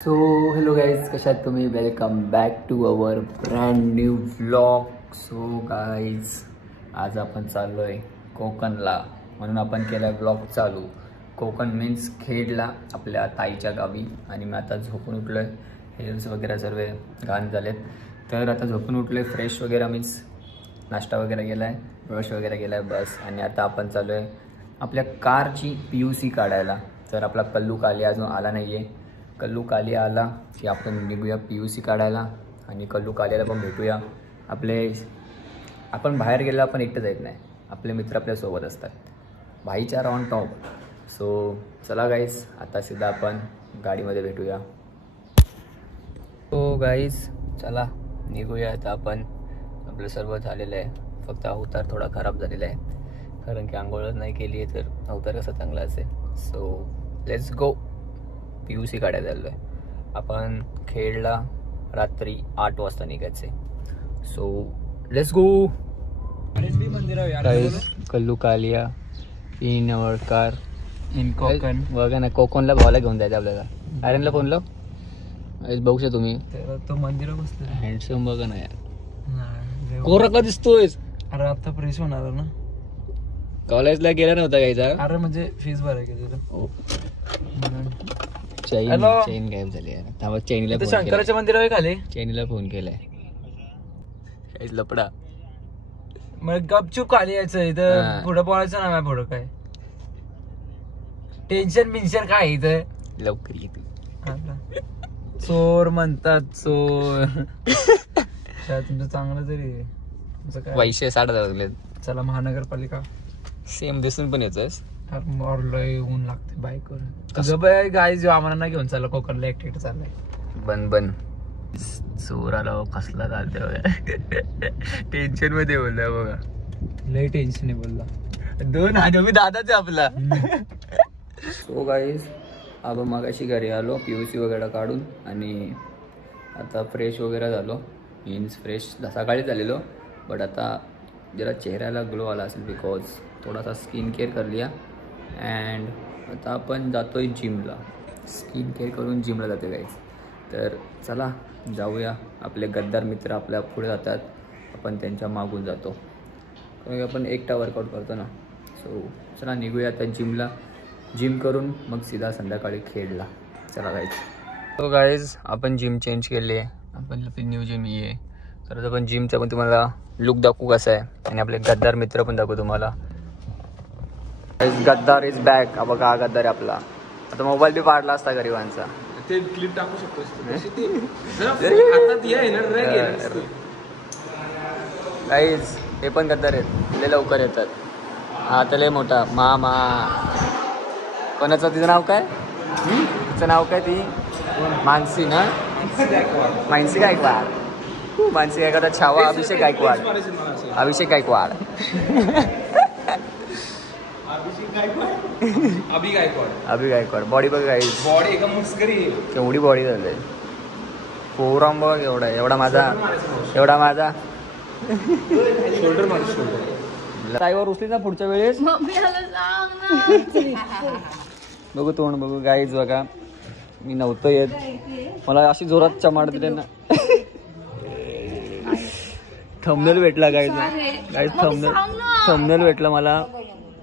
So hello guys, कशा आहात तुम्ही? Welcome back to our brand new vlog. So guys, आज आपण चाललो आहे कोकणला, म्हणून आपण केला व्लॉग चालू. कोकण मीन्स खेडला, आपल्या ताईच्या गावी. आणि मी आता झोपून उठलो आहे. हेल्स वगैरे सर्व घाण झालेत, तर आता झोपून उठलो आहे. फ्रेश वगैरे मीन्स नाश्ता वगैरे केला आहे, ब्रश वगैरे केला आहे बस. आणि आता आपण चाललो आहे आपल्या कारची PUC काढायला. तर आपला कल्लू काली अजून आला नाही आहे. कल्लू काली आला की आपण निघूया PUC काढायला. आणि कल्लू कालीला पण भेटूया. आपण बाहेर गेला आपण एकटं जात नाही, आपले मित्र आपल्यासोबत असतात. भाईचारा ऑन टॉप. सो चला गाईज, आता सीधा आपण गाडीमध्ये भेटूया. तो गाईज चला निघूया आता आपण. आपलं सर्व झालेलं आहे, फक्त अवतार थोडा खराब झालेला आहे, कारण की आंघोळच नाही केली आहे, तर अवतार कसा चांगला असेल. So let's go. PUC काढायला चाललो आहे आपण. खेडला रात्री 8 वाजता निघायचे. So let's go. Kallu Kaliya in our car in Konkan. बघा ना, कोकणला भावाला घेऊन जायचं आपल्याला. आर्यनला फोन लाव. बघू शकता तुम्ही तो मंदिर बसला. हँडसम बघा ना यार, कोरा का दिसतोय. अरे आता फ्रेश होणार ना. कॉलेजला गेला नव्हता काहीचा. अरे म्हणजे फीस भरायची चेन गायब झाली यार. थांबा, चैनीला शंकराच्या मंदिरावर खाली. चैनीला फोन केलाय. काहीच लपडा. मग गपचूप खाली यायचं इथं. पुढं पळायचं ना. पुढं काय टेन्शन बिन्शन काय इथं. लवकर येते. चोर म्हणतात चोर. तुमचं चांगलं तरी पैसे 60,000 लागले. चला महानगरपालिका. सेम दिसून पण येतोस. लय ऊन लागते बाईकवर. तुझं बाय गाय जो आम्हाला नाही घेऊन चालला कोकणला, एकटे चाललाय. बन चोराला फसला चालते बघा. टेन्शन मध्ये बोलला बघा. लय टेन्शन आहे बोलला. 2 आठवडी दादाच आपला. सो गाईज, आपण मगाशी घरी आलो PUC वगैरे काढून. आणि आता फ्रेश वगैरे झालो. मीन्स फ्रेश सकाळी झालेलो, बट आता जरा चेहऱ्याला ग्लो आला असेल, बिकॉज थोडासा स्किन केअर कर लिया. अँड आता आपण जातोय जिमला. स्किन केअर करून जिमला जाते गाईज. तर चला जाऊया. आपले गद्दार मित्र आपल्या पुढे जातात, आपण त्यांच्या मागून जातो, कारण आपण एकटा वर्कआउट करतो ना. सो चला निघूया आता जिमला. जिम करून मग सीधा संध्याकाळी खेळला. चला गाईज. तो गाईज, आपण जिम चेंज केली आहे. आपण आपली न्यू जिम ही आहे. तर आपण जिमचा पण तुम्हाला लुक दाखवू कसा आहे, आणि आपले गद्दार मित्र पण दाखवू तुम्हाला. गद्दार इज बॅक. बघा, गद्दार आहे आपला. आता मोबाईल बी पाडला असता गरिबांचा. ते क्लिप टाकू शकतो. गाईज, हे पण गद्दार आहेत. लय लवकर येतात. हा तर लय मोठा मामा. कोणाचं तिचं नाव काय? तिचं नाव काय? ती मानसी ना. मानसी गायकवाड. मानसी गायकवाड छावा. अभिषेक गायकवाड. अभिषेक गायकवाड. अभि गायकवाड. बॉडी बघ गाईज. बॉडी एकदम मुस्करी. केवढी बॉडी झाली. फोरआर्म बघ. एवढा माझा. शोल्डर मार. शोल्डर ताईवर उचली ना पुढच्या वेळेस. बघू तोंड बघू गाईज. बघा, मी नव्हतं येत, मला अशी जोरात चमाड दिले ना. थंबनेल भेटला गाईज. थंबनेल भेटला मला.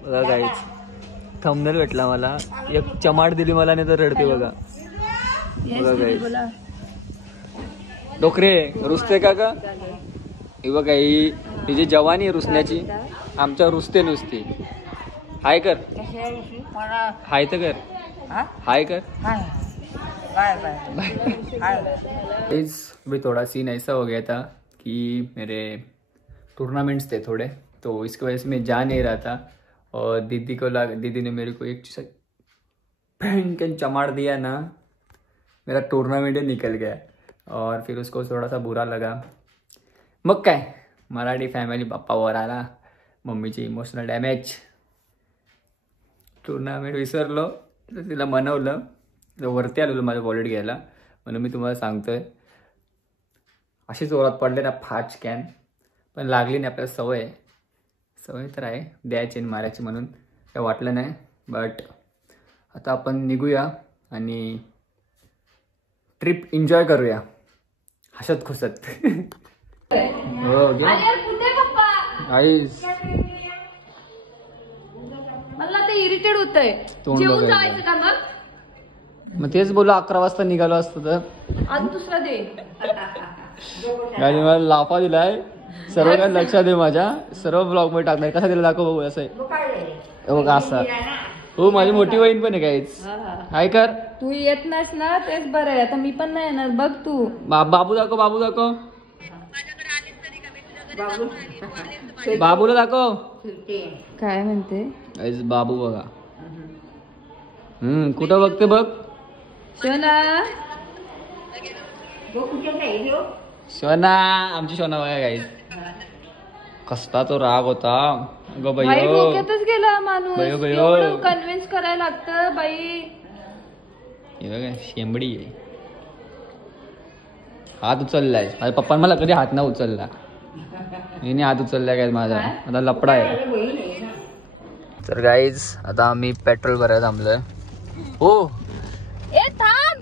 बघा गाईज, थंबनेल भेटला मला. एक चमाड दिली मला, नाही तर रडते बघा. बघा गाईज. डोकरे रुसते का ग? ही बघा, ही जी जवानी आहे रुसण्याची, आमच्या रुसते नुसती. हाय कर. हाय तर कर. हाय कर. भी थोड़ा सीन ऐसा हो गया था कि मेरे टूर्नामेंट्स थे थोड़े, तो इसकी वजह से मैं जा नहीं रहा था. और दीदी ने मेरे को एक चमाड़ दिया ना, मेरा टूर्नामेंट ही निकल गया. और फिर उसको थोड़ा सा बुरा लगा. मग काय, मराठी फॅमिली पप्पावर आला. मम्मीची इमोशनल डॅमेज. टूर्नामेंट विसरलो, तर तिला मनवलं. तर वरती आलेलो माझं वॉलेट घ्यायला, म्हणून मी तुम्हाला सांगतोय. अशी जोरात पडले ना फाच कॅन, पण लागली नाही. आपल्याला सवय तर आहे द्यायची आणि मारायची, म्हणून काय वाटलं नाही. बट आता आपण निघूया आणि ट्रिप एन्जॉय करूया हसत खुसत. हो आईस मला ते इरिटेट होतंय. जेवून जायचं का मग तेच बोलू 11 वाजता निघालो असतो तर. आज दुसरा दे. आणि मला लाफा दिलाय सर्व काय लक्षात दे माझ्या सर्व ब्लॉग मध्ये टाकणार. कसा दिला दाखव बघू. असं आहे बघा असा. हो माझी मोठी बहीण पण आहे काहीच. काय कर तू येत नाहीस ना तेच बरं आहे. आता मी पण नाही येणार बघ तू. बाबू दाखव बाबू दाखव बाबूला दाखव. काय म्हणते बाबू बघा. कुठं बघते बघ. सोना सोना आमची सोना बघा काहीच. कसला तो राग होता ग भाई. डोक्यातच गेला माणूस. बयो बयो कन्व्हिन्स करायला लागतं बाई. हे बघा शेंबडी आहे. हात उचललाय माझ्या पप्पा. मला कधी हात नाही उचलला. हिने हात उचललाय काय माझा. आता लपडा आहे. तर गाईज आता आम्ही पेट्रोल भरायला थांबलोय. हो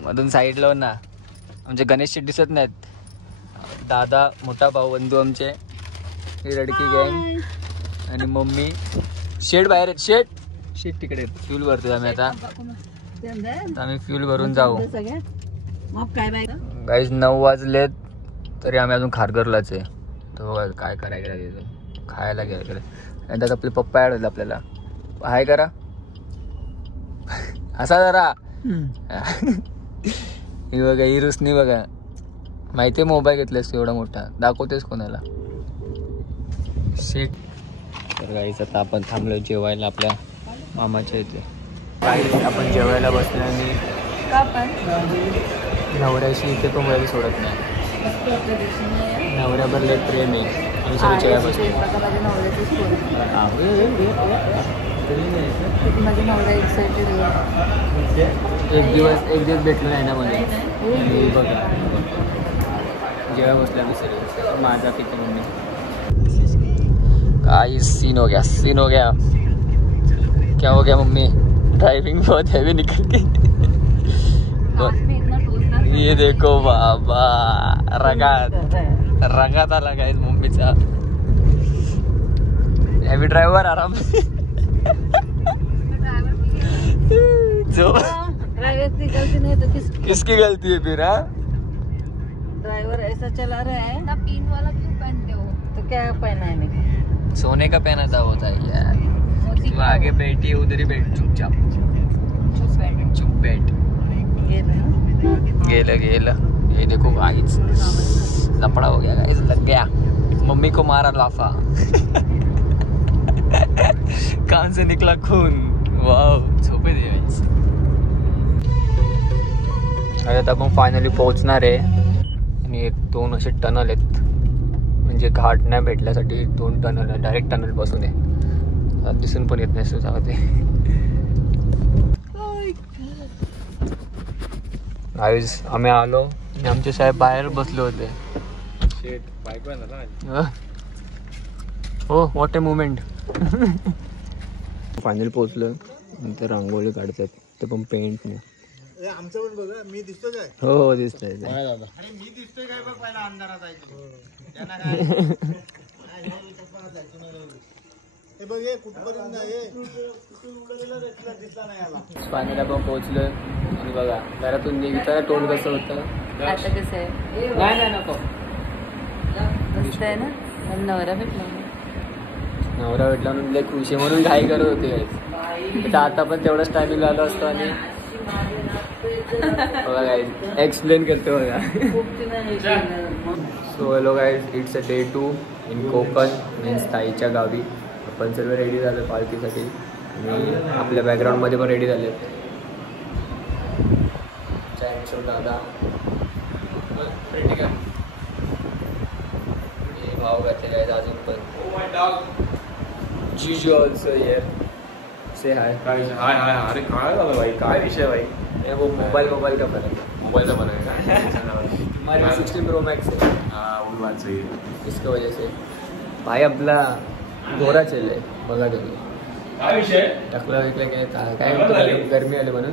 मधून साईड लावून ना आमचे गणेश शेट दिसत नाहीत. दादा मोठा भाऊ बंधू आमचे. ही रडकी गँग आणि मम्मी. शेट बाहेर आहेत. शेट तिकडे फ्यूल भरतोय आम्ही आता. आम्ही फ्यूल भरून जाऊ. गाईज 9 वाजलेत तरी आम्ही अजून खारघरलाच आहे. तर काय करायला तिथं खायला गेलं. आणि त्यात आपले पप्पा ॲड आपल्याला. हाय करा असा जरा. ही बघा ही रुसनी बघा. माहितीये मोबाईल घेतलास एवढा मोठा. दाखवतेस कोणाला. शेट. तर गाईच आता आपण थांबलो जेवायला आपल्या मामाच्या इथे. काही आपण जेवायला बसलो आणि नवऱ्याशी इथे पण वेळ सोडत नाही. नवऱ्यावर लय प्रेम आहे. आणि सगळं जेवायला बसलो. एक दिवस भेटलो नाही ना मध्ये. आणि बघा जेव्हा बसला मी सगळं माझा पिता मम्मी. काय सीन हो गया. क्या हो गया मम्मी. ड्राइविंग बहुत हैवी निकल के. ये देखो बाबा रगात आला काय मम्मीचा. हैवी ड्राइवर आराम जो किसकी गलती है फिर. ड्राइवर ऐसा चला रहा है ना. पिन वाला क्यों पहनते हो. तो क्या पहना है मैंने. सोने का पहना था होता है यार. तू आगे बैठी है उधर ही बैठ चुपचाप. चुप बैठ. गेलं. ये देखो गाइस लपड़ा हो गया गाइस. लग गया. मम्मी को मारा लाफा. कान से निकला खून. वाव झोपे दे गाइस. आता आपण फायनली पोहोचणार आहे. आणि 2 असे टनल आहेत. म्हणजे घाट नाही भेटल्यासाठी 2 टनल आहे. डायरेक्ट टनल बसून आहे. दिसून पण येत नाही सुद्धा ते. गाईज आम्ही आलो आणि आमचे साहेब बाहेर बसले होते. हो व्हॉट अ मुमेंट. फायनल पोहोचलो. नंतर रांगोळी काढतात ते पण पेंट नाही. आमचं पण बघा मी दिसतो काय. हो दिसतंय. मी दिसतोय काय बघ. पहिला अंधारात फायनल आपण पोहोचलोय. आणि बघा घरातून निघताना तोंड कसं होतं. आता कसं आहे. नाही नको. मस्त आहे ना. नवरा भेटला म्हणून लय खुशी म्हणून घाई करत होते. आता पण तेवढाच टायमिंग आलो असतो. आणि बघा गाईज एक्सप्लेन करतो बघा. So hello guys it's a day 2 in Konkan means ताईच्या गावी. आपण सर्व रेडी झालो पार्टीसाठी. आणि आपल्या बॅकग्राऊंडमध्ये पण रेडी झाले. दादा भाव घातलेले आहेत अजून पण. जीजू ऑल्सो हियर. से हाय. हाय अरे काय झालं भाई. काय विषय भाई. वो मोबाइल का बना है. मोबाइल का बना है. हमारे 16 प्रो मैक्स है. हाँ वो बात सही है. इसकी वजह से भाई आपला गोरा चले बघा तुम्ही. काय विषय. टाकला विकला काय म्हणतो. गरमी आली म्हणून.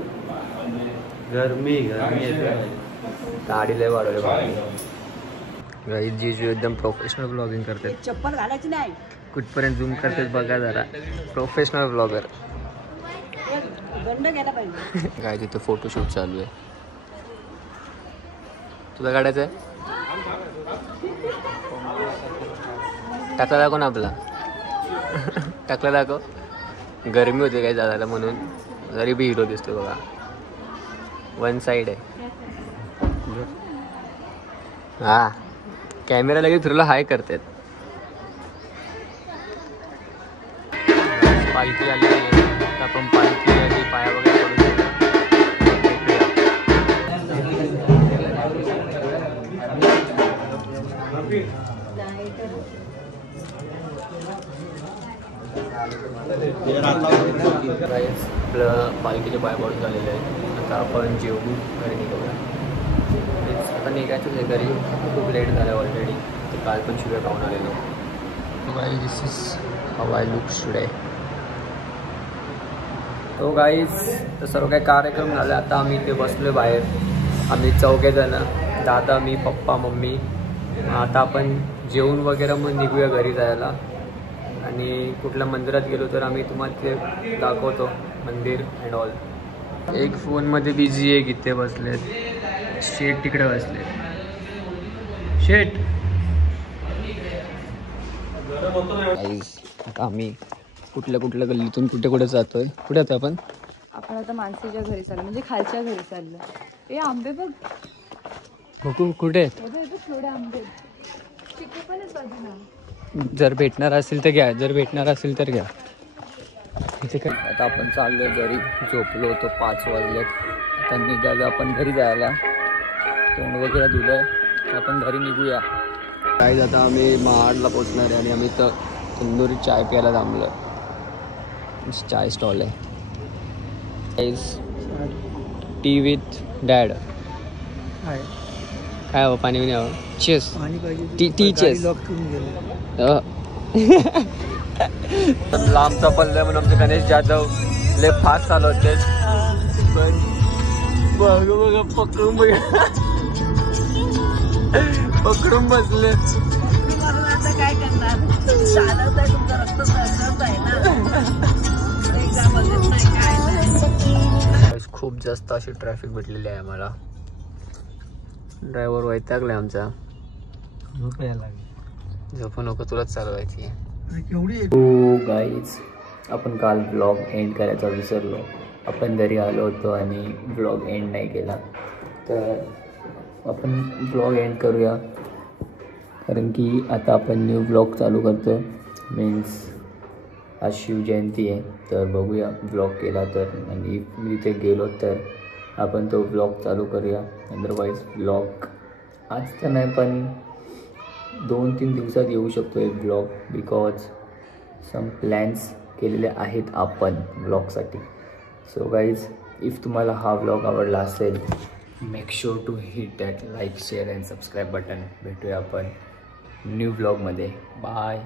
गरमी येते. दाढी लय वाढवले गाईज. जीजू एकदम प्रोफेशनल ब्लॉगिंग करतात. चप्पल घालायची नाही. कुठपर्यंत झूम करतात बघा जरा. Professional blogger. गंड घ्यायला पाहिजे. काय तिथं फोटोशूट चालू आहे. तुला काढायचं आहे? टाकला दाखव ना आपला. टाकला दाखव. गरमी होते काय जायला म्हणून जरी बी हिरो दिसतो बघा. वन साइड आहे. हा कॅमेरा लगेच तुला हाय करतात. पालखी आली आपण पालखी आली पाया वगैरे पडून आपलं पालखीचे पाय पडून झालेले आहे. आता आपण जेवू घरी निघूया. आता निघायचंच आहे घरी. खूप लेट झालं ऑलरेडी. तर काल पण शिव्या खाऊन आलेलो. This is how I look today. तो गाईज तर सर्व काही कार्यक्रम झाला. आता आम्ही इथे बसलो बाहेर. आम्ही 4 जण, दादा, मी, पप्पा, मम्मी. आता आपण जेवून वगैरे मग निघूया घरी जायला. आणि कुठल्या मंदिरात गेलो तर आम्ही तुम्हाला ते दाखवतो मंदिर अँड ऑल. एक फोनमध्ये बिझी आहे. इथे बसलेत. शेट तिकडे बसलेत. शेट आता आम्ही कुठल्या गल्लीतून कुठे जातोय. कुठे आता आपण आता मानसीच्या घरी चाललो, म्हणजे खालच्या घरी चाललो. ए आंबे बघ. बघू कुठे. थोडे आंबे चिकू पण आहेत बाजूला. जर भेटणार असेल तर घ्या. जर भेटणार असेल तर घ्या. इथे काय आता आपण चाललोय घरी. झोपलो होतो. 5 वाजलेत. आता निघालो आपण घरी जायला. तोंड वगैरे धुलंय. आपण घरी निघूया. काय आता आम्ही महाडला पोचणार आहे. आणि आम्ही तर तंदुरी चाय प्यायला थांबलो. चाय स्टॉल आहे. Tea with dad. काय हवं? पाणी बिणी हवं? चेस. टी चेस. लांबचा पल्ला म्हणून आमचे गणेश जाधव लय फास्ट चालवते. पण बघ बघा पकडून पकडून बसले. आता काय करणार? चालत आहे तुमचा रक्त चालत आहे ना. खूप जास्त अशी ट्रॅफिक भेटलेली आहे आम्हाला. ड्रायव्हर वैतागलाय आमचा. झोपू नको तुलाच चालवायची. हो गाईज आपण काल ब्लॉग एंड करायचा विसरलो. आपण घरी आलो होतो आणि ब्लॉग एंड नाही केला. तर आपण ब्लॉग एंड करूया. कारण की आता आपण न्यू ब्लॉग चालू करतो. मीन्स आज शिवजयंती आहे. तर बघूया ब्लॉग केला तर. आणि मी इथे गेलो तर आपण तो ब्लॉग चालू करूया. अदरवाईज ब्लॉग आज तर नाही पण 2-3 दिवसात येऊ शकतो एक ब्लॉग. बिकॉज सम प्लॅन्स केलेले आहेत आपण ब्लॉगसाठी. सो गाईज इफ तुम्हाला हा ब्लॉग आवडला असेल make sure to hit that like share and subscribe button. भेटूया आपण न्यू ब्लॉगमध्ये. बाय.